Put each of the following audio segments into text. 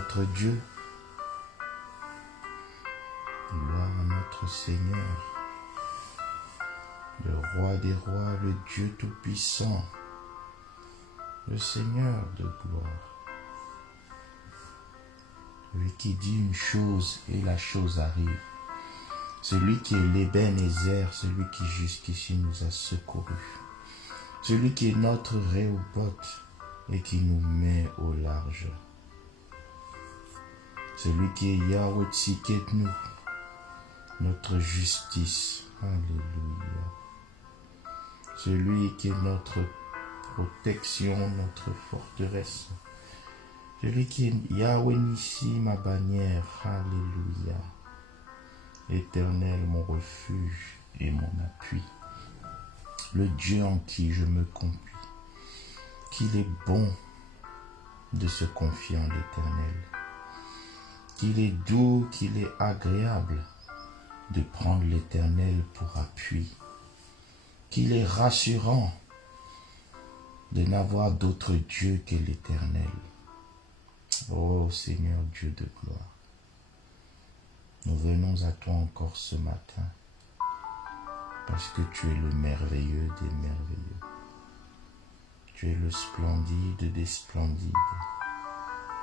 notre Dieu. Gloire à notre Seigneur, le roi des rois, le Dieu tout-puissant, le Seigneur de gloire. Celui qui dit une chose et la chose arrive. Celui qui est l'Ébénézer, celui qui jusqu'ici nous a secourus. Celui qui est notre Réhoboth et qui nous met au large. Celui qui est Yahweh Tsidkenu, notre justice. Alléluia. Celui qui est notre protection, notre forteresse. Celui qui est Yahweh Nissi, ma bannière. Alléluia. Éternel, mon refuge et mon appui. Le Dieu en qui je me confie. Qu'il est bon de se confier en l'Éternel. Qu'il est doux, qu'il est agréable de prendre l'Éternel pour appui. Qu'il est rassurant de n'avoir d'autre Dieu que l'Éternel. Ô Seigneur Dieu de gloire, nous venons à toi encore ce matin parce que tu es le merveilleux des merveilleux. Tu es le splendide des splendides,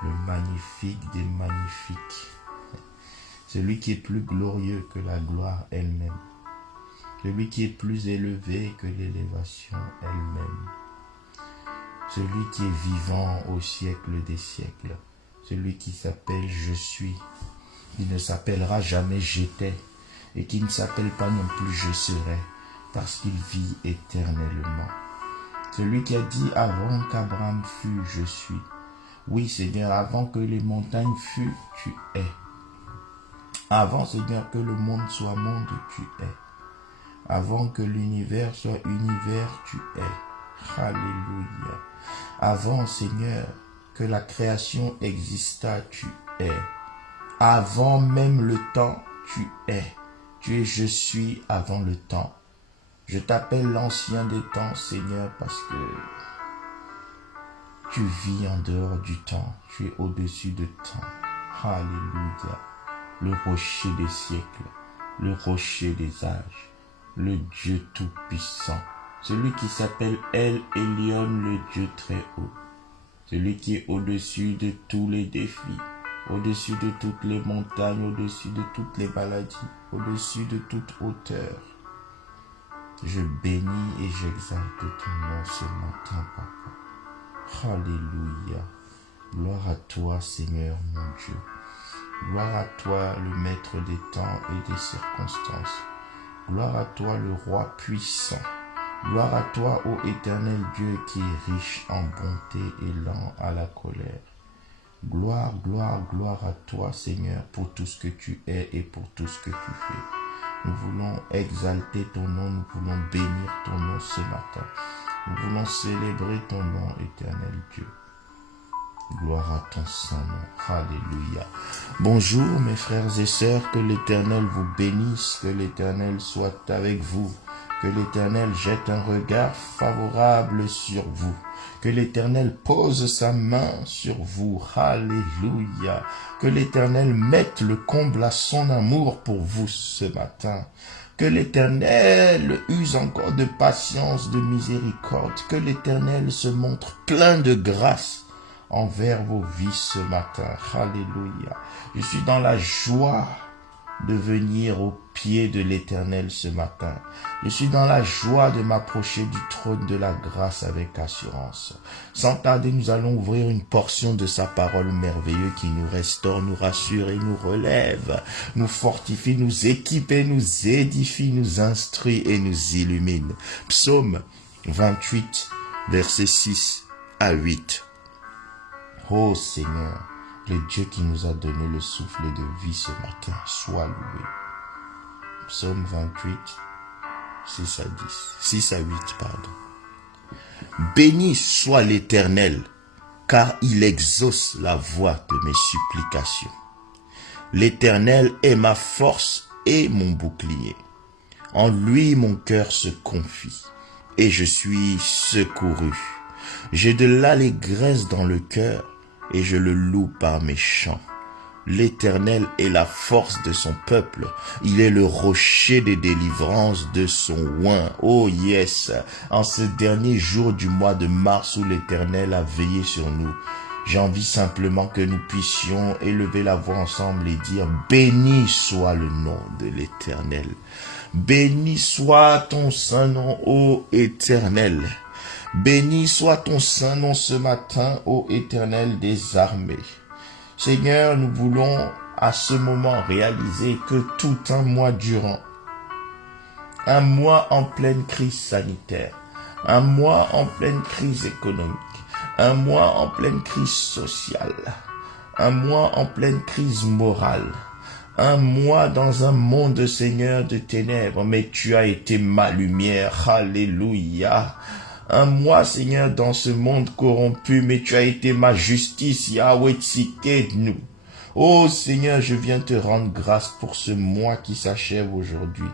le magnifique des magnifiques, celui qui est plus glorieux que la gloire elle-même, celui qui est plus élevé que l'élévation elle-même, celui qui est vivant au siècle des siècles, celui qui s'appelle Je suis, qui ne s'appellera jamais J'étais, et qui ne s'appelle pas non plus Je serai, parce qu'il vit éternellement. Celui qui a dit avant qu'Abraham fût, je suis. Oui, Seigneur, avant que les montagnes fussent, tu es. Avant, Seigneur, que le monde soit monde, tu es. Avant que l'univers soit univers, tu es. Alléluia. Avant, Seigneur, que la création existât, tu es. Avant même le temps, tu es. Tu es Je suis avant le temps. Je t'appelle l'ancien des temps, Seigneur, parce que tu vis en dehors du temps. Tu es au-dessus de temps. Alléluia. Le rocher des siècles, le rocher des âges, le Dieu tout-puissant. Celui qui s'appelle El Elyon, le Dieu très haut. Celui qui est au-dessus de tous les défis, au-dessus de toutes les montagnes, au-dessus de toutes les maladies, au-dessus de toute hauteur. Je bénis et j'exalte ton nom ce matin, Papa. Alléluia. Gloire à toi, Seigneur, mon Dieu. Gloire à toi, le maître des temps et des circonstances. Gloire à toi, le roi puissant. Gloire à toi, ô éternel Dieu, qui est riche en bonté et lent à la colère. Gloire, gloire, gloire à toi, Seigneur, pour tout ce que tu es et pour tout ce que tu fais. Nous voulons exalter ton nom, nous voulons bénir ton nom ce matin. Nous voulons célébrer ton nom, éternel Dieu. Gloire à ton saint nom. Alléluia. Bonjour mes frères et sœurs, que l'Éternel vous bénisse, que l'Éternel soit avec vous, que l'Éternel jette un regard favorable sur vous, que l'Éternel pose sa main sur vous. Alléluia. Que l'Éternel mette le comble à son amour pour vous ce matin. Que l'Éternel use encore de patience, de miséricorde. Que l'Éternel se montre plein de grâce envers vos vies ce matin. Alléluia. Je suis dans la joie de venir au pied de l'Éternel ce matin. Je suis dans la joie de m'approcher du trône de la grâce avec assurance. Sans tarder, nous allons ouvrir une portion de sa parole merveilleuse qui nous restaure, nous rassure et nous relève, nous fortifie, nous équipe et nous édifie, nous instruit et nous illumine. Psaume 28, versets 6 à 8. Ô Seigneur, le Dieu qui nous a donné le souffle de vie ce matin, sois loué. Psaume 28, 6 à 8, pardon. Béni soit l'Éternel, car il exauce la voix de mes supplications. L'Éternel est ma force et mon bouclier. En lui mon cœur se confie, et je suis secouru. J'ai de l'allégresse dans le cœur, et je le loue par mes chants. L'Éternel est la force de son peuple. Il est le rocher de délivrance de son oint. Oh yes! En ce dernier jour du mois de mars où l'Éternel a veillé sur nous, j'ai envie simplement que nous puissions élever la voix ensemble et dire « Béni soit le nom de l'Éternel. Béni soit ton saint nom, ô Éternel. Béni soit ton saint nom ce matin, ô Éternel des armées. » Seigneur, nous voulons à ce moment réaliser que tout un mois durant, un mois en pleine crise sanitaire, un mois en pleine crise économique, un mois en pleine crise sociale, un mois en pleine crise morale, un mois dans un monde, Seigneur, de ténèbres, mais tu as été ma lumière, alléluia. Un mois, Seigneur, dans ce monde corrompu, mais tu as été ma justice, Yahweh Tsikenu. Oh Seigneur, je viens te rendre grâce pour ce mois qui s'achève aujourd'hui.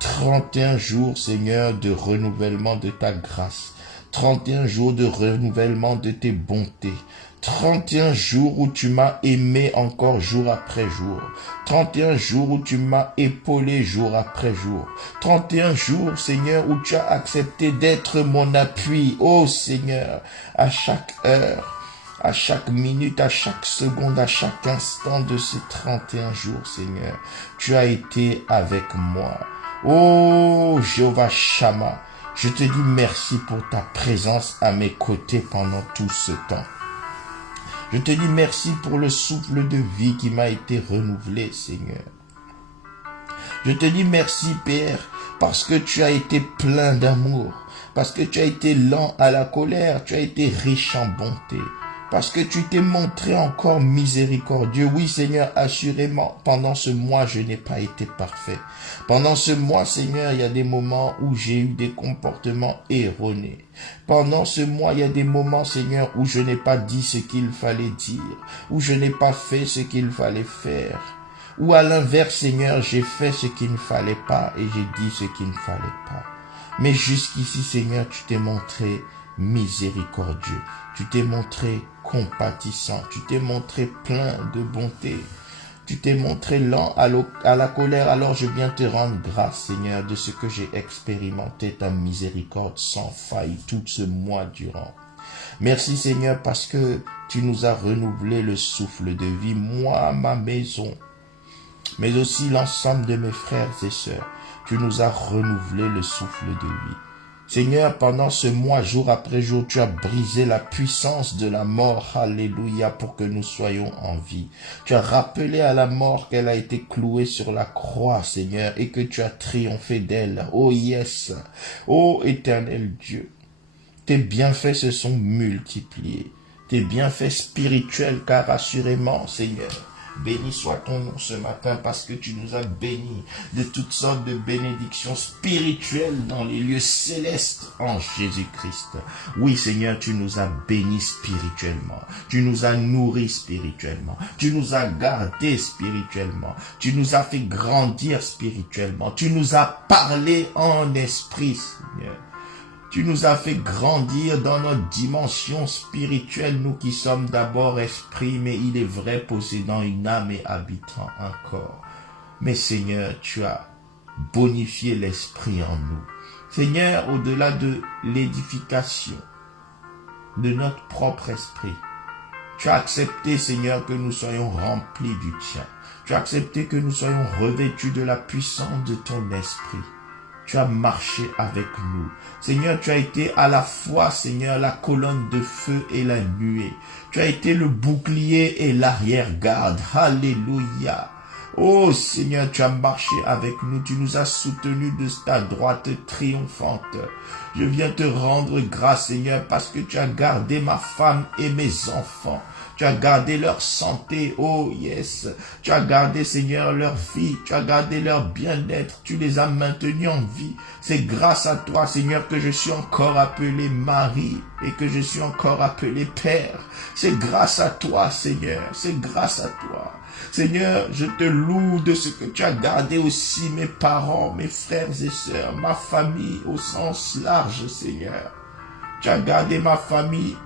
31 jours, Seigneur, de renouvellement de ta grâce. 31 jours de renouvellement de tes bontés. 31 jours où tu m'as aimé encore jour après jour. 31 jours où tu m'as épaulé jour après jour. 31 jours, Seigneur, où tu as accepté d'être mon appui. Oh Seigneur, à chaque heure, à chaque minute, à chaque seconde, à chaque instant de ces 31 jours, Seigneur, tu as été avec moi. Oh Jéhovah Shammah, je te dis merci pour ta présence à mes côtés pendant tout ce temps. Je te dis merci pour le souffle de vie qui m'a été renouvelé, Seigneur. Je te dis merci, Père, parce que tu as été plein d'amour, parce que tu as été lent à la colère, tu as été riche en bonté, parce que tu t'es montré encore miséricordieux. Oui, Seigneur, assurément, pendant ce mois, je n'ai pas été parfait. Pendant ce mois, Seigneur, il y a des moments où j'ai eu des comportements erronés. Pendant ce mois, il y a des moments, Seigneur, où je n'ai pas dit ce qu'il fallait dire, où je n'ai pas fait ce qu'il fallait faire, ou à l'inverse, Seigneur, j'ai fait ce qu'il ne fallait pas et j'ai dit ce qu'il ne fallait pas. Mais jusqu'ici, Seigneur, tu t'es montré miséricordieux, tu t'es montré compatissant, tu t'es montré plein de bonté, tu t'es montré lent à la colère. Alors je viens te rendre grâce, Seigneur, de ce que j'ai expérimenté, ta miséricorde sans faille tout ce mois durant. Merci, Seigneur, parce que tu nous as renouvelé le souffle de vie, moi, ma maison, mais aussi l'ensemble de mes frères et sœurs. Tu nous as renouvelé le souffle de vie. Seigneur, pendant ce mois, jour après jour, tu as brisé la puissance de la mort, alléluia, pour que nous soyons en vie. Tu as rappelé à la mort qu'elle a été clouée sur la croix, Seigneur, et que tu as triomphé d'elle. Oh yes, oh éternel Dieu, tes bienfaits se sont multipliés, tes bienfaits spirituels, car assurément, Seigneur, béni soit ton nom ce matin parce que tu nous as bénis de toutes sortes de bénédictions spirituelles dans les lieux célestes en Jésus-Christ. Oui, Seigneur, tu nous as bénis spirituellement. Tu nous as nourris spirituellement. Tu nous as gardés spirituellement. Tu nous as fait grandir spirituellement. Tu nous as parlé en esprit, Seigneur. Tu nous as fait grandir dans notre dimension spirituelle, nous qui sommes d'abord esprit, mais il est vrai possédant une âme et habitant un corps. Mais Seigneur, tu as bonifié l'esprit en nous. Seigneur, au-delà de l'édification de notre propre esprit, tu as accepté, Seigneur, que nous soyons remplis du tien. Tu as accepté que nous soyons revêtus de la puissance de ton esprit. Tu as marché avec nous. Seigneur, tu as été à la fois, Seigneur, la colonne de feu et la nuée. Tu as été le bouclier et l'arrière-garde. Alléluia. Oh Seigneur, tu as marché avec nous. Tu nous as soutenus de ta droite triomphante. Je viens te rendre grâce, Seigneur, parce que tu as gardé ma femme et mes enfants. Tu as gardé leur santé, oh yes. Tu as gardé, Seigneur, leur vie. Tu as gardé leur bien-être. Tu les as maintenus en vie. C'est grâce à toi, Seigneur, que je suis encore appelé mari et que je suis encore appelé père. C'est grâce à toi, Seigneur. C'est grâce à toi. Seigneur, je te loue de ce que tu as gardé aussi mes parents, mes frères et sœurs, ma famille au sens large, Seigneur. Tu as gardé ma famille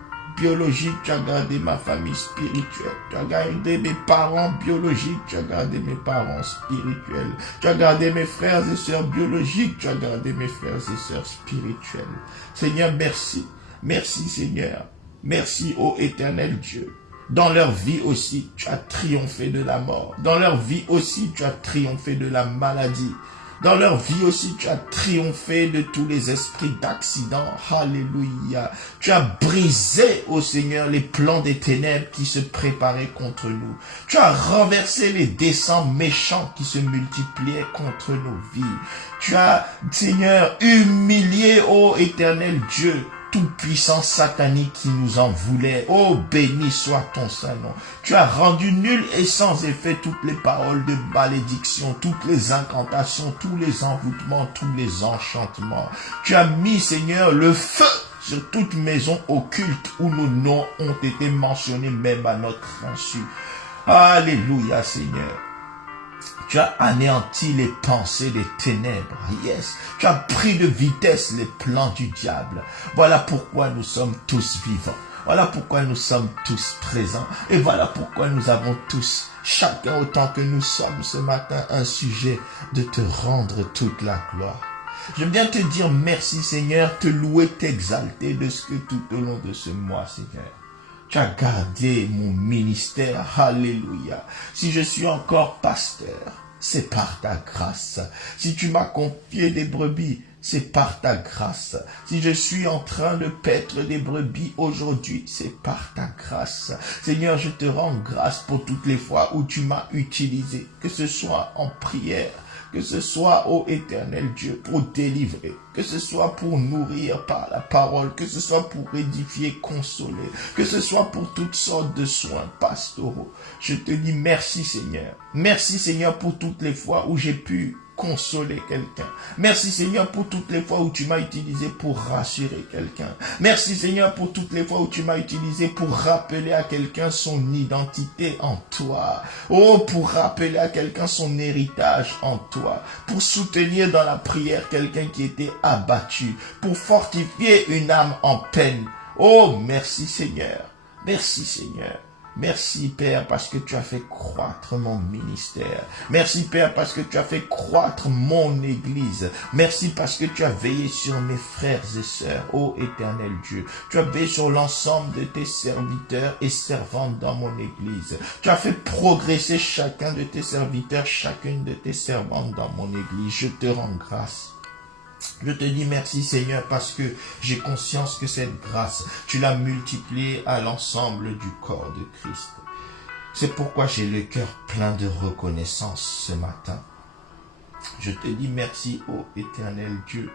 biologique, tu as gardé ma famille spirituelle. Tu as gardé mes parents biologiques, tu as gardé mes parents spirituels. Tu as gardé mes frères et sœurs biologiques, tu as gardé mes frères et sœurs spirituels. Seigneur, merci. Merci Seigneur. Merci ô éternel Dieu. Dans leur vie aussi, tu as triomphé de la mort. Dans leur vie aussi, tu as triomphé de la maladie. Dans leur vie aussi, tu as triomphé de tous les esprits d'accident. Alléluia. Tu as brisé, ô Seigneur, les plans des ténèbres qui se préparaient contre nous. Tu as renversé les desseins méchants qui se multipliaient contre nos vies. Tu as, Seigneur, humilié, ô éternel Dieu, tout puissant satanique qui nous en voulait. Oh, béni soit ton saint nom. Tu as rendu nul et sans effet toutes les paroles de malédiction, toutes les incantations, tous les envoûtements, tous les enchantements. Tu as mis, Seigneur, le feu sur toute maison occulte où nos noms ont été mentionnés même à notre insu. Alléluia, Seigneur. Tu as anéanti les pensées des ténèbres. Yes. Tu as pris de vitesse les plans du diable. Voilà pourquoi nous sommes tous vivants. Voilà pourquoi nous sommes tous présents. Et voilà pourquoi nous avons tous, chacun autant que nous sommes ce matin, un sujet de te rendre toute la gloire. Je viens te dire merci Seigneur, te louer, t'exalter de ce que tout au long de ce mois, Seigneur. Tu as gardé mon ministère. Alléluia. Si je suis encore pasteur, c'est par ta grâce. Si tu m'as confié des brebis, c'est par ta grâce. Si je suis en train de paître des brebis aujourd'hui, c'est par ta grâce. Seigneur, je te rends grâce pour toutes les fois où tu m'as utilisé, que ce soit en prière, que ce soit, ô éternel Dieu, pour délivrer, que ce soit pour nourrir par la parole, que ce soit pour édifier, consoler, que ce soit pour toutes sortes de soins pastoraux. Je te dis merci Seigneur. Merci Seigneur pour toutes les fois où j'ai pu consoler quelqu'un. Merci Seigneur pour toutes les fois où tu m'as utilisé pour rassurer quelqu'un. Merci Seigneur pour toutes les fois où tu m'as utilisé pour rappeler à quelqu'un son identité en toi. Oh, pour rappeler à quelqu'un son héritage en toi. Pour soutenir dans la prière quelqu'un qui était abattu. Pour fortifier une âme en peine. Oh, merci Seigneur. Merci Seigneur. Merci Père parce que tu as fait croître mon ministère. Merci Père parce que tu as fait croître mon église. Merci parce que tu as veillé sur mes frères et sœurs, ô éternel Dieu. Tu as veillé sur l'ensemble de tes serviteurs et servantes dans mon église. Tu as fait progresser chacun de tes serviteurs, chacune de tes servantes dans mon église. Je te rends grâce. Je te dis merci Seigneur parce que j'ai conscience que cette grâce, tu l'as multipliée à l'ensemble du corps de Christ. C'est pourquoi j'ai le cœur plein de reconnaissance ce matin. Je te dis merci ô éternel Dieu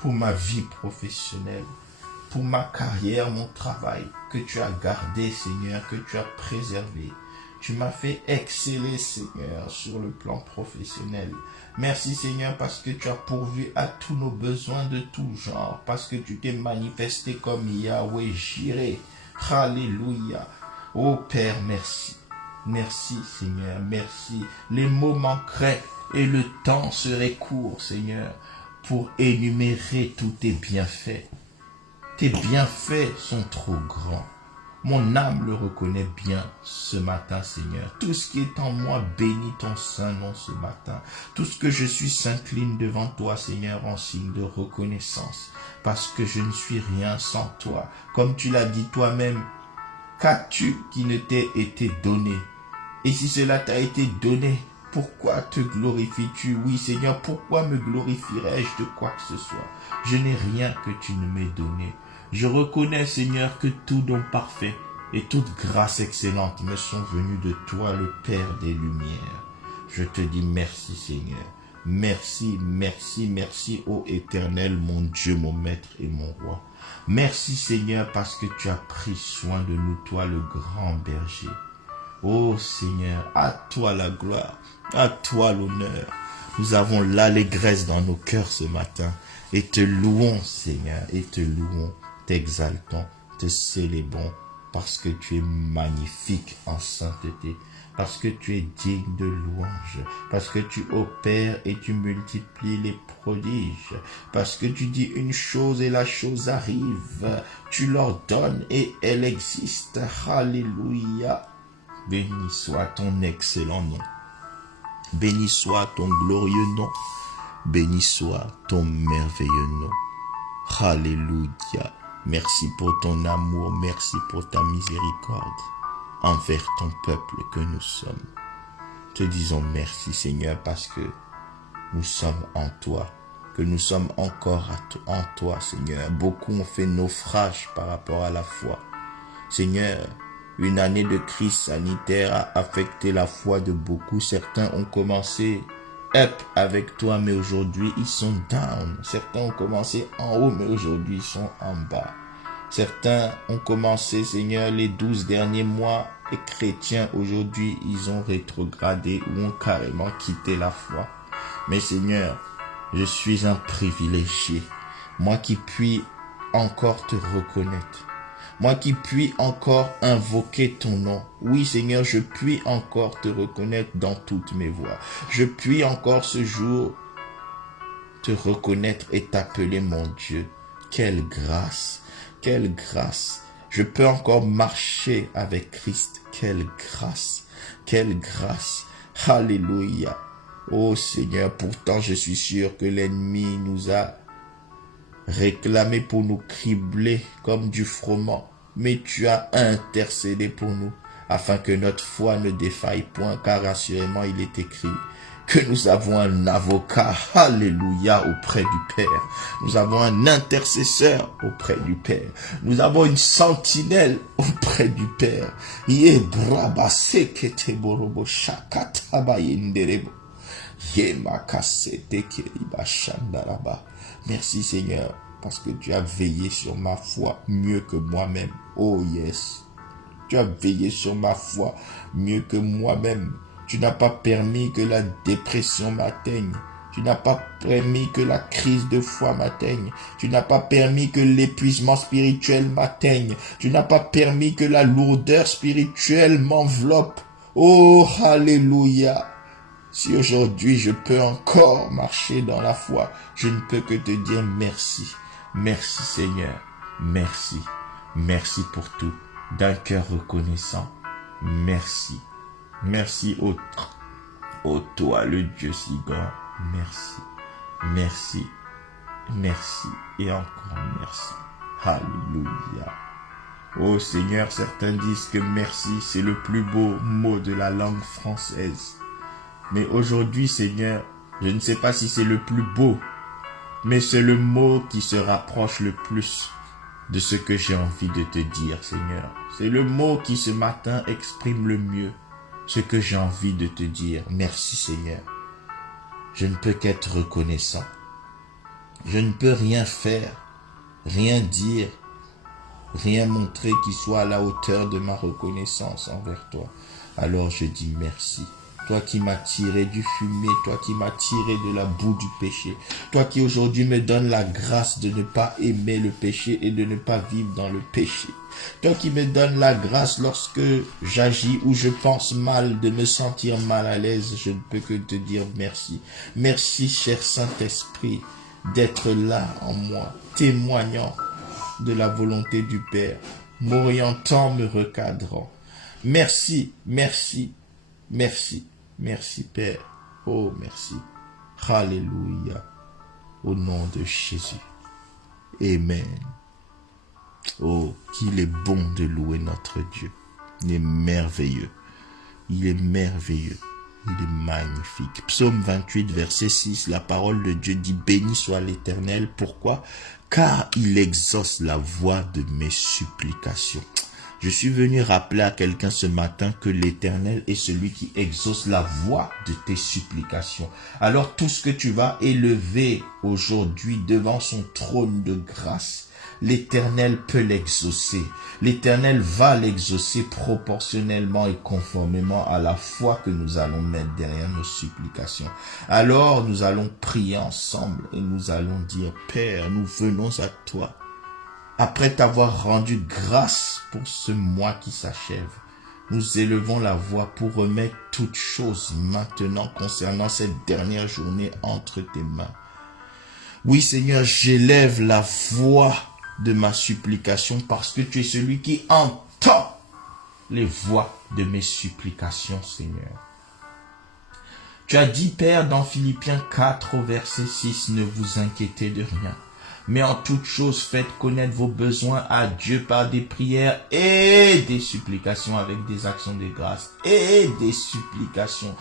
pour ma vie professionnelle, pour ma carrière, mon travail que tu as gardé Seigneur, que tu as préservé. Tu m'as fait exceller, Seigneur, sur le plan professionnel. Merci, Seigneur, parce que tu as pourvu à tous nos besoins de tout genre, parce que tu t'es manifesté comme Yahweh Jireh. Alléluia. Oh Père, merci. Merci, Seigneur, merci. Les mots manqueraient et le temps serait court, Seigneur, pour énumérer tous tes bienfaits. Tes bienfaits sont trop grands. Mon âme le reconnaît bien ce matin, Seigneur. Tout ce qui est en moi bénit ton saint nom ce matin. Tout ce que je suis s'incline devant toi, Seigneur, en signe de reconnaissance. Parce que je ne suis rien sans toi. Comme tu l'as dit toi-même, qu'as-tu qui ne t'ait été donné? Et si cela t'a été donné, pourquoi te glorifies-tu? Oui, Seigneur, pourquoi me glorifierais-je de quoi que ce soit? Je n'ai rien que tu ne m'aies donné. Je reconnais, Seigneur, que tout don parfait et toute grâce excellente me sont venus de toi, le Père des Lumières. Je te dis merci, Seigneur. Merci, merci, merci, ô Éternel, mon Dieu, mon Maître et mon Roi. Merci, Seigneur, parce que tu as pris soin de nous, toi, le grand berger. Ô Seigneur, à toi la gloire, à toi l'honneur. Nous avons l'allégresse dans nos cœurs ce matin et te louons, Seigneur, et te louons. T'exaltons, te célébrons, parce que tu es magnifique en sainteté, parce que tu es digne de louange, parce que tu opères et tu multiplies les prodiges, parce que tu dis une chose et la chose arrive, tu l'ordonnes et elle existe. Alléluia. Béni soit ton excellent nom. Béni soit ton glorieux nom. Béni soit ton merveilleux nom. Alléluia. Merci pour ton amour, merci pour ta miséricorde envers ton peuple que nous sommes. Te disons merci Seigneur parce que nous sommes en toi, que nous sommes encore en toi Seigneur. Beaucoup ont fait naufrage par rapport à la foi. Seigneur, une année de crise sanitaire a affecté la foi de beaucoup. Certains ont commencé up avec toi, mais aujourd'hui ils sont down. Certains ont commencé en haut, mais aujourd'hui ils sont en bas. Certains ont commencé, Seigneur, les 12 derniers mois et chrétiens, aujourd'hui, ils ont rétrogradé ou ont carrément quitté la foi. Mais Seigneur, je suis un privilégié. Moi qui puis encore te reconnaître. Moi qui puis encore invoquer ton nom. Oui, Seigneur, je puis encore te reconnaître dans toutes mes voies. Je puis encore ce jour te reconnaître et t'appeler mon Dieu. Quelle grâce! Quelle grâce! Je peux encore marcher avec Christ. Quelle grâce! Quelle grâce! Alléluia! Oh Seigneur, pourtant je suis sûr que l'ennemi nous a réclamé pour nous cribler comme du froment. Mais tu as intercédé pour nous, afin que notre foi ne défaille point, car assurément il est écrit que nous avons un avocat, alléluia, auprès du Père. Nous avons un intercesseur auprès du Père. Nous avons une sentinelle auprès du Père. Merci Seigneur, parce que tu as veillé sur ma foi mieux que moi-même. Oh yes. Tu as veillé sur ma foi mieux que moi-même. Tu n'as pas permis que la dépression m'atteigne. Tu n'as pas permis que la crise de foi m'atteigne. Tu n'as pas permis que l'épuisement spirituel m'atteigne. Tu n'as pas permis que la lourdeur spirituelle m'enveloppe. Oh, alléluia. Si aujourd'hui je peux encore marcher dans la foi, je ne peux que te dire merci. Merci Seigneur. Merci. Merci pour tout. D'un cœur reconnaissant. Merci. Merci ô toi, le Dieu si grand. Merci. Merci. Merci. Et encore merci. Alléluia. Oh Seigneur, certains disent que merci, c'est le plus beau mot de la langue française. Mais aujourd'hui, Seigneur, je ne sais pas si c'est le plus beau, mais c'est le mot qui se rapproche le plus de ce que j'ai envie de te dire, Seigneur. C'est le mot qui ce matin exprime le mieux ce que j'ai envie de te dire. Merci, Seigneur. Je ne peux qu'être reconnaissant. Je ne peux rien faire, rien dire, rien montrer qui soit à la hauteur de ma reconnaissance envers toi. Alors je dis merci. Toi qui m'as tiré du fumier, toi qui m'as tiré de la boue du péché, toi qui aujourd'hui me donnes la grâce de ne pas aimer le péché et de ne pas vivre dans le péché. Toi qui me donnes la grâce lorsque j'agis ou je pense mal, de me sentir mal à l'aise, je ne peux que te dire merci. Merci, cher Saint-Esprit, d'être là en moi, témoignant de la volonté du Père, m'orientant, me recadrant. Merci, merci, merci. Merci Père. Oh merci. Alléluia. Au nom de Jésus. Amen. Oh, qu'il est bon de louer notre Dieu. Il est merveilleux. Il est merveilleux. Il est magnifique. Psaume 28, verset 6, la parole de Dieu dit: béni soit l'Éternel. Pourquoi? Car il exauce la voix de mes supplications. Je suis venu rappeler à quelqu'un ce matin que l'Éternel est celui qui exauce la voix de tes supplications. Alors tout ce que tu vas élever aujourd'hui devant son trône de grâce, l'Éternel peut l'exaucer. L'Éternel va l'exaucer proportionnellement et conformément à la foi que nous allons mettre derrière nos supplications. Alors nous allons prier ensemble et nous allons dire: Père, nous venons à toi. Après t'avoir rendu grâce pour ce mois qui s'achève, nous élevons la voix pour remettre toutes choses maintenant concernant cette dernière journée entre tes mains. Oui Seigneur, j'élève la voix de ma supplication parce que tu es celui qui entend les voix de mes supplications, Seigneur. Tu as dit, Père, dans Philippiens 4 au verset 6, ne vous inquiétez de rien, mais en toute chose faites connaître vos besoins à Dieu par des prières et des supplications avec des actions de grâce et des supplications,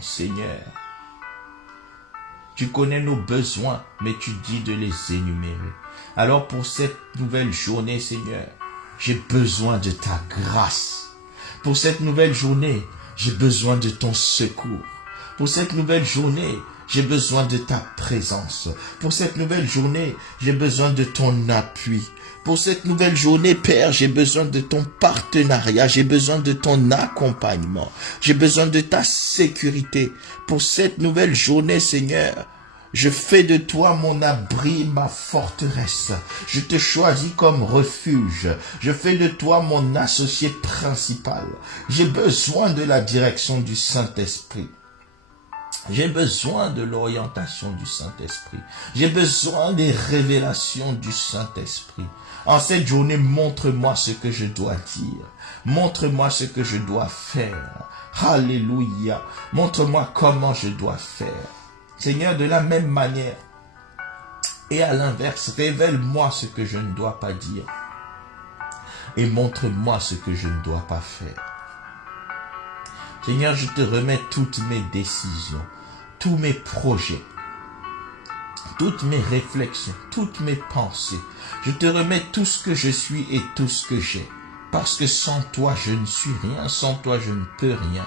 Seigneur. Tu connais nos besoins, mais tu dis de les énumérer. Alors pour cette nouvelle journée, Seigneur, j'ai besoin de ta grâce. Pour cette nouvelle journée, j'ai besoin de ton secours. Pour cette nouvelle journée, j'ai besoin de ta présence. Pour cette nouvelle journée, j'ai besoin de ton appui. Pour cette nouvelle journée, Père, j'ai besoin de ton partenariat, j'ai besoin de ton accompagnement, j'ai besoin de ta sécurité. Pour cette nouvelle journée, Seigneur, je fais de toi mon abri, ma forteresse. Je te choisis comme refuge. Je fais de toi mon associé principal. J'ai besoin de la direction du Saint-Esprit. J'ai besoin de l'orientation du Saint-Esprit. J'ai besoin des révélations du Saint-Esprit. En cette journée, montre-moi ce que je dois dire. Montre-moi ce que je dois faire. Alléluia. Montre-moi comment je dois faire. Seigneur, de la même manière, et à l'inverse, révèle-moi ce que je ne dois pas dire. Et montre-moi ce que je ne dois pas faire. Seigneur, je te remets toutes mes décisions, tous mes projets, toutes mes réflexions, toutes mes pensées. Je te remets tout ce que je suis et tout ce que j'ai. Parce que sans toi, je ne suis rien. Sans toi, je ne peux rien.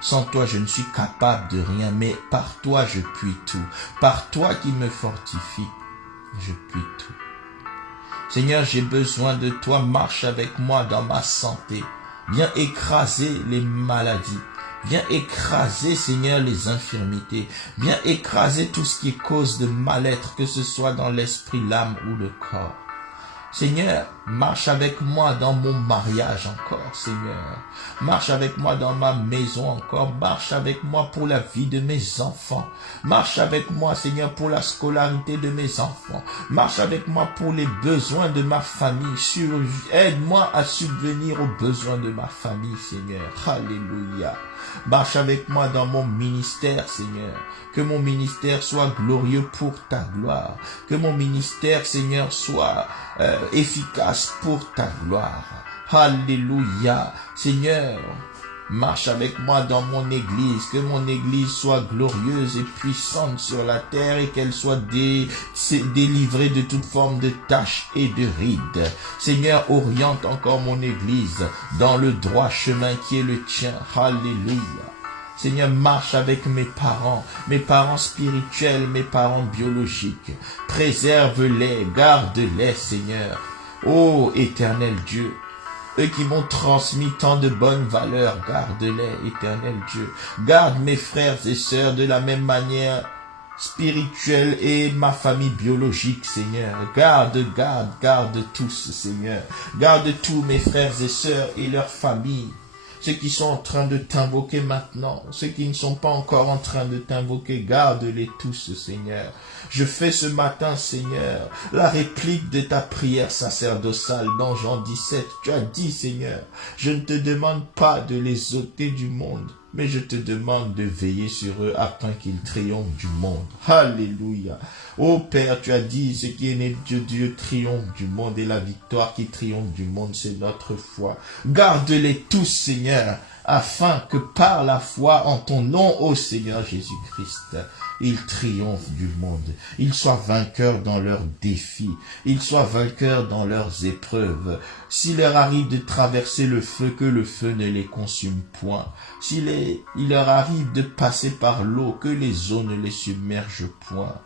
Sans toi, je ne suis capable de rien. Mais par toi, je puis tout. Par toi qui me fortifie, je puis tout. Seigneur, j'ai besoin de toi. Marche avec moi dans ma santé. Viens écraser les maladies. Viens écraser, Seigneur, les infirmités. Viens écraser tout ce qui est cause de mal-être, que ce soit dans l'esprit, l'âme ou le corps. Seigneur, marche avec moi dans mon mariage encore, Seigneur. Marche avec moi dans ma maison encore. Marche avec moi pour la vie de mes enfants. Marche avec moi, Seigneur, pour la scolarité de mes enfants. Marche avec moi pour les besoins de ma famille. Aide-moi à subvenir aux besoins de ma famille, Seigneur. Alléluia. Marche avec moi dans mon ministère, Seigneur. Que mon ministère soit glorieux pour ta gloire. Que mon ministère, Seigneur, soit efficace pour ta gloire. Alléluia. Seigneur, marche avec moi dans mon église. Que mon église soit glorieuse et puissante sur la terre et qu'elle soit délivrée de toute forme de taches et de rides. Seigneur, oriente encore mon église dans le droit chemin qui est le tien. Alléluia. Seigneur, marche avec mes parents spirituels, mes parents biologiques. Préserve-les, garde-les, Seigneur. Ô éternel Dieu, eux qui m'ont transmis tant de bonnes valeurs, garde-les, éternel Dieu. Garde mes frères et sœurs de la même manière spirituelle et ma famille biologique, Seigneur. Garde tous, Seigneur. Garde tous mes frères et sœurs et leurs familles. Ceux qui sont en train de t'invoquer maintenant, ceux qui ne sont pas encore en train de t'invoquer, garde-les tous, Seigneur. Je fais ce matin, Seigneur, la réplique de ta prière sacerdotale dans Jean 17. Tu as dit, Seigneur, je ne te demande pas de les ôter du monde, mais je te demande de veiller sur eux afin qu'ils triomphent du monde. Alléluia. Ô Père, tu as dit, ce qui est né de Dieu triomphe du monde et la victoire qui triomphe du monde, c'est notre foi. Garde-les tous, Seigneur, afin que par la foi en ton nom, ô Seigneur Jésus-Christ, ils triomphent du monde. Ils soient vainqueurs dans leurs défis. Ils soient vainqueurs dans leurs épreuves. S'il leur arrive de traverser le feu, que le feu ne les consume point. Il leur arrive de passer par l'eau, que les eaux ne les submergent point.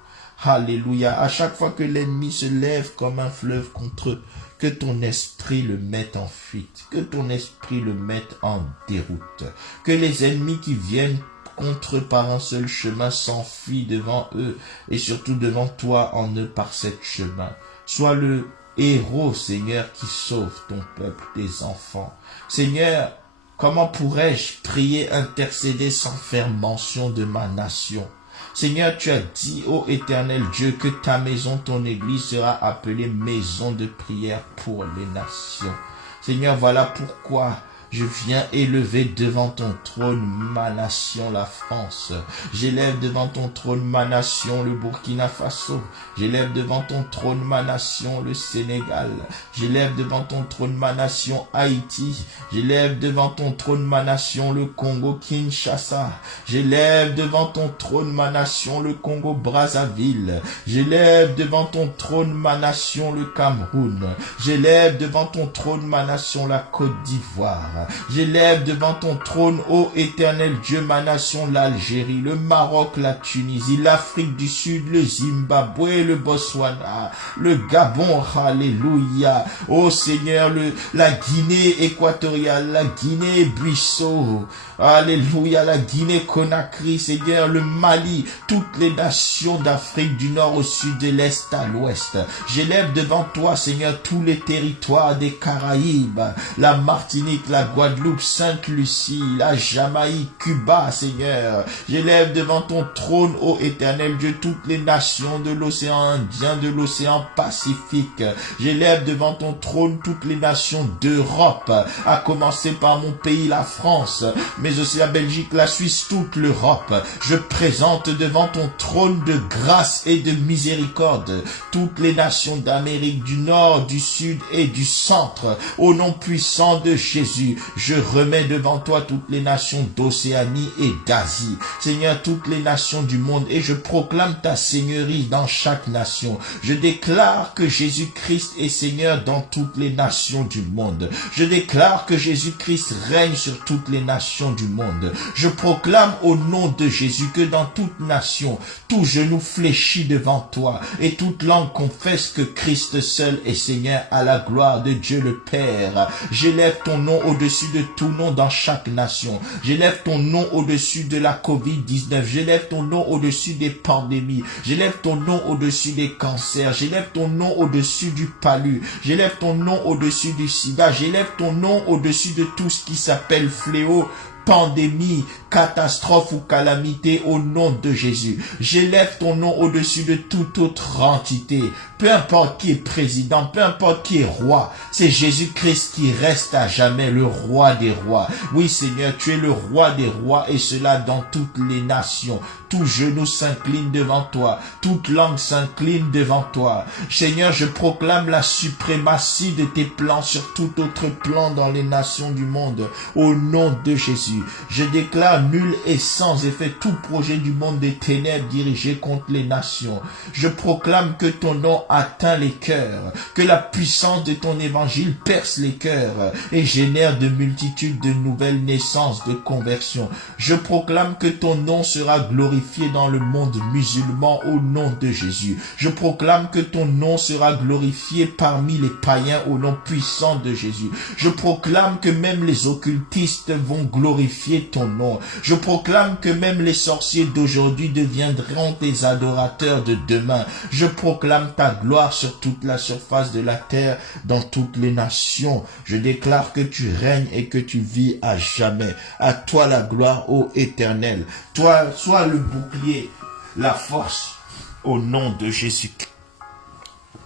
Alléluia. À chaque fois que l'ennemi se lève comme un fleuve contre eux, que ton esprit le mette en fuite, que ton esprit le mette en déroute, que les ennemis qui viennent contre eux par un seul chemin s'enfuient devant eux et surtout devant toi en eux par cet chemin. Sois le héros, Seigneur, qui sauve ton peuple, tes enfants. Seigneur, comment pourrais-je prier, intercéder sans faire mention de ma nation? Seigneur, tu as dit, ô éternel Dieu, que ta maison, ton église sera appelée maison de prière pour les nations. Seigneur, voilà pourquoi je viens élever devant ton trône ma nation, la France. J'élève devant ton trône ma nation, le Burkina Faso. J'élève devant ton trône ma nation, le Sénégal. J'élève devant ton trône ma nation, Haïti. J'élève devant ton trône ma nation, le Congo Kinshasa. J'élève devant ton trône ma nation, le Congo Brazzaville. J'élève devant ton trône ma nation, le Cameroun. J'élève devant ton trône ma nation, la Côte d'Ivoire. J'élève devant ton trône, ô éternel Dieu, ma nation, l'Algérie, le Maroc, la Tunisie, l'Afrique du Sud, le Zimbabwe, le Botswana, le Gabon, alléluia. Ô Seigneur, la Guinée équatoriale, la Guinée-Bissau, alléluia, la Guinée-Conakry, Seigneur, le Mali, toutes les nations d'Afrique du Nord au sud, de l'Est à l'Ouest. J'élève devant toi, Seigneur, tous les territoires des Caraïbes, la Martinique, la Guadeloupe, Sainte-Lucie, la Jamaïque, Cuba, Seigneur. J'élève devant ton trône, ô éternel Dieu, toutes les nations de l'océan Indien, de l'océan Pacifique. J'élève devant ton trône toutes les nations d'Europe, à commencer par mon pays, la France, mais aussi la Belgique, la Suisse, toute l'Europe. Je présente devant ton trône de grâce et de miséricorde toutes les nations d'Amérique du Nord, du Sud et du Centre. Au nom puissant de Jésus, je remets devant toi toutes les nations d'Océanie et d'Asie. Seigneur, toutes les nations du monde, et je proclame ta seigneurie dans chaque nation. Je déclare que Jésus-Christ est Seigneur dans toutes les nations du monde. Je déclare que Jésus-Christ règne sur toutes les nations du monde. Je proclame au nom de Jésus que dans toute nation, tout genou fléchit devant toi et toute langue confesse que Christ seul est Seigneur à la gloire de Dieu le Père. J'élève ton nom au-dessus de tout nom dans chaque nation. J'élève ton nom au-dessus de la COVID-19. J'élève ton nom au-dessus des pandémies. J'élève ton nom au-dessus des cancers. J'élève ton nom au-dessus du palu. J'élève ton nom au-dessus du sida. J'élève ton nom au-dessus de tout ce qui s'appelle fléau, pandémie, catastrophe ou calamité au nom de Jésus. J'élève ton nom au-dessus de toute autre entité. Peu importe qui est président, peu importe qui est roi, c'est Jésus-Christ qui reste à jamais le roi des rois. Oui Seigneur, tu es le roi des rois et cela dans toutes les nations. Tout genou s'incline devant toi, toute langue s'incline devant toi. Seigneur, je proclame la suprématie de tes plans sur tout autre plan dans les nations du monde. Au nom de Jésus, je déclare nul et sans effet tout projet du monde des ténèbres dirigé contre les nations. Je proclame que ton nom atteint les cœurs, que la puissance de ton évangile perce les cœurs et génère de multitudes de nouvelles naissances, de conversions. Je proclame que ton nom sera glorifié dans le monde musulman au nom de Jésus. Je proclame que ton nom sera glorifié parmi les païens au nom puissant de Jésus. Je proclame que même les occultistes vont glorifier ton nom. Je proclame que même les sorciers d'aujourd'hui deviendront tes adorateurs de demain. Je proclame ta gloire sur toute la surface de la terre, dans toutes les nations. Je déclare que tu règnes et que tu vis à jamais. À toi la gloire, ô Éternel. Toi, sois le bouclier, la force, au nom de Jésus.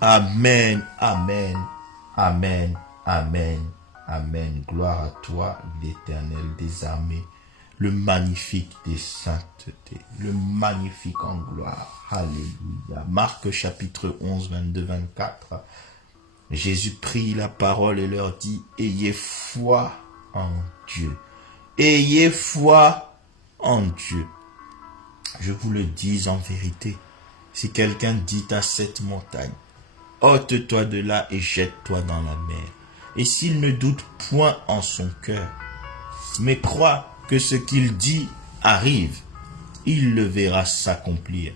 Amen, amen, amen, amen, amen. Gloire à toi, l'Éternel des armées, le magnifique des saintetés, le magnifique en gloire. Alléluia. Marc chapitre 11, 22, 24. Jésus prit la parole et leur dit, ayez foi en Dieu. Ayez foi en Dieu. Je vous le dis en vérité, si quelqu'un dit à cette montagne, ôte-toi de là et jette-toi dans la mer, et s'il ne doute point en son cœur, mais croit que ce qu'il dit arrive, il le verra s'accomplir.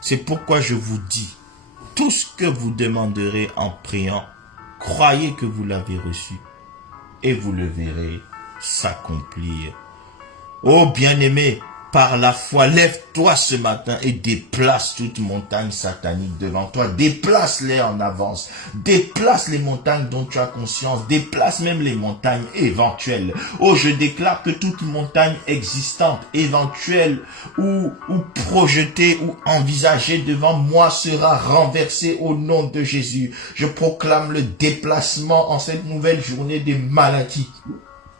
C'est pourquoi je vous dis, tout ce que vous demanderez en priant, croyez que vous l'avez reçu, et vous le verrez s'accomplir. Ô bien-aimés, par la foi, lève-toi ce matin et déplace toute montagne satanique devant toi. Déplace-les en avance. Déplace les montagnes dont tu as conscience. Déplace même les montagnes éventuelles. Oh, je déclare que toute montagne existante, éventuelle ou projetée ou envisagée devant moi sera renversée au nom de Jésus. Je proclame le déplacement en cette nouvelle journée des maladies.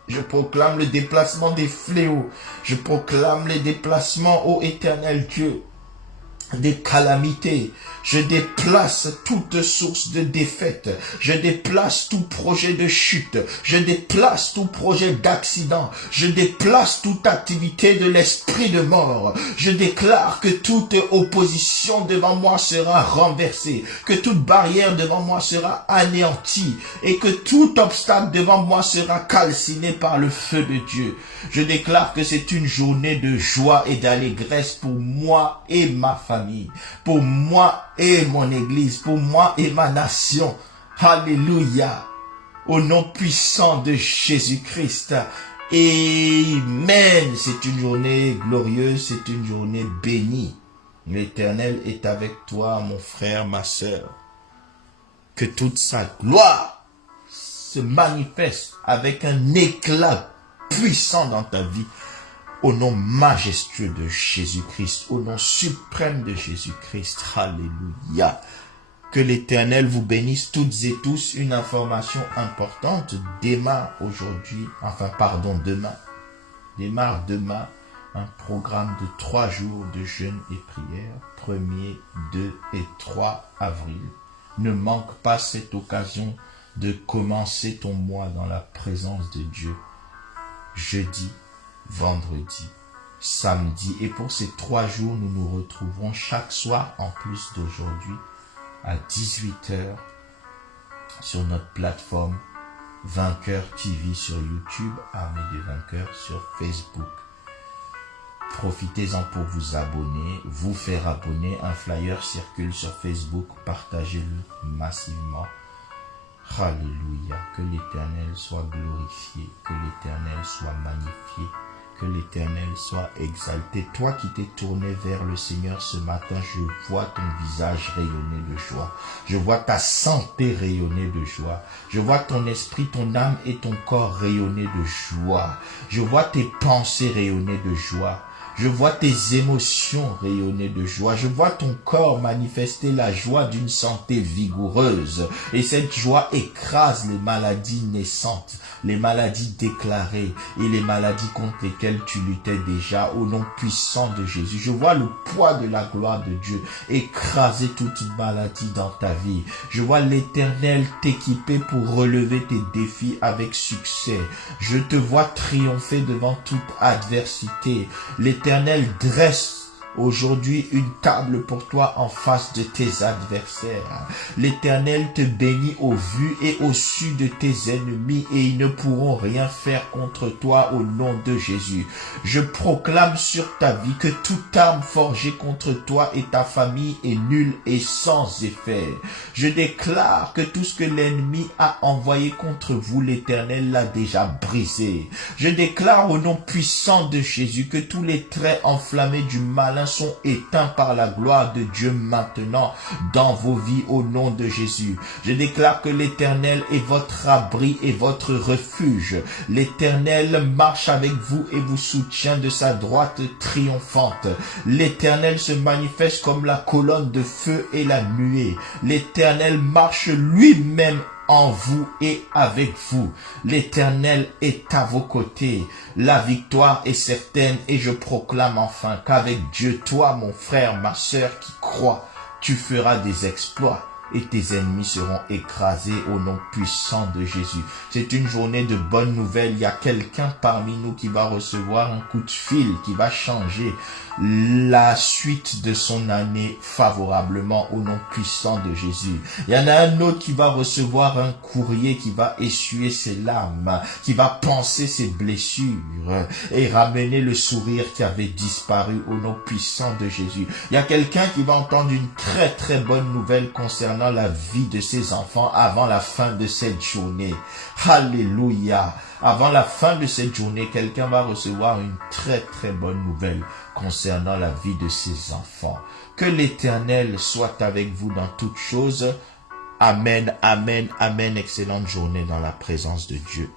Je proclame le déplacement des fléaux. Je proclame les déplacements, ô éternel Dieu, des calamités. Je déplace toute source de défaite. Je déplace tout projet de chute. Je déplace tout projet d'accident. Je déplace toute activité de l'esprit de mort. Je déclare que toute opposition devant moi sera renversée, que toute barrière devant moi sera anéantie et que tout obstacle devant moi sera calciné par le feu de Dieu. Je déclare que c'est une journée de joie et d'allégresse pour moi et ma famille, pour moi et mon église, pour moi et ma nation. Alléluia. Au nom puissant de Jésus-Christ. Amen. C'est une journée glorieuse, c'est une journée bénie. L'Éternel est avec toi, mon frère, ma sœur. Que toute sa gloire se manifeste avec un éclat puissant dans ta vie. Au nom majestueux de Jésus-Christ, au nom suprême de Jésus-Christ. Alléluia. Que l'Éternel vous bénisse toutes et tous. Une information importante démarre demain un programme de 3 jours de jeûne et prière, 1er, 2 et 3 avril. Ne manque pas cette occasion de commencer ton mois dans la présence de Dieu. Jeudi, vendredi, samedi. Et pour ces 3 jours, nous nous retrouverons chaque soir, en plus d'aujourd'hui, à 18h sur notre plateforme Vainqueur TV sur YouTube, Armée des Vainqueurs sur Facebook. Profitez-en pour vous abonner, vous faire abonner. Un flyer circule sur Facebook, partagez-le massivement. Alléluia, que l'Éternel soit glorifié, que l'Éternel soit magnifié, que l'Éternel soit exalté. Toi qui t'es tourné vers le Seigneur ce matin, je vois ton visage rayonner de joie. Je vois ta santé rayonner de joie. Je vois ton esprit, ton âme et ton corps rayonner de joie. Je vois tes pensées rayonner de joie. Je vois tes émotions rayonner de joie. Je vois ton corps manifester la joie d'une santé vigoureuse. Et cette joie écrase les maladies naissantes, les maladies déclarées et les maladies contre lesquelles tu luttais déjà au nom puissant de Jésus. Je vois le poids de la gloire de Dieu écraser toute maladie dans ta vie. Je vois l'Éternel t'équiper pour relever tes défis avec succès. Je te vois triompher devant toute adversité. L'Éternel dresse aujourd'hui une table pour toi en face de tes adversaires. L'Éternel te bénit au vu et au su de tes ennemis et ils ne pourront rien faire contre toi au nom de Jésus. Je proclame sur ta vie que toute arme forgée contre toi et ta famille est nulle et sans effet. Je déclare que tout ce que l'ennemi a envoyé contre vous, l'Éternel l'a déjà brisé. Je déclare au nom puissant de Jésus que tous les traits enflammés du malin sont éteints par la gloire de Dieu maintenant dans vos vies au nom de Jésus. Je déclare que l'Éternel est votre abri et votre refuge. L'Éternel marche avec vous et vous soutient de sa droite triomphante. L'Éternel se manifeste comme la colonne de feu et la nuée. L'Éternel marche lui-même en vous et avec vous. L'Éternel est à vos côtés. La victoire est certaine et je proclame enfin qu'avec Dieu, toi, mon frère, ma sœur qui crois, tu feras des exploits et tes ennemis seront écrasés au nom puissant de Jésus. C'est une journée de bonnes nouvelles. Il y a quelqu'un parmi nous qui va recevoir un coup de fil, qui va changer la suite de son année favorablement au nom puissant de Jésus. Il y en a un autre qui va recevoir un courrier qui va essuyer ses larmes, qui va panser ses blessures et ramener le sourire qui avait disparu au nom puissant de Jésus. Il y a quelqu'un qui va entendre une très très bonne nouvelle concernant concernant la vie de ses enfants avant la fin de cette journée. Alléluia. Avant la fin de cette journée, quelqu'un va recevoir une très très bonne nouvelle concernant la vie de ses enfants. Que l'Éternel soit avec vous dans toutes choses. Amen, amen, amen. Excellente journée dans la présence de Dieu.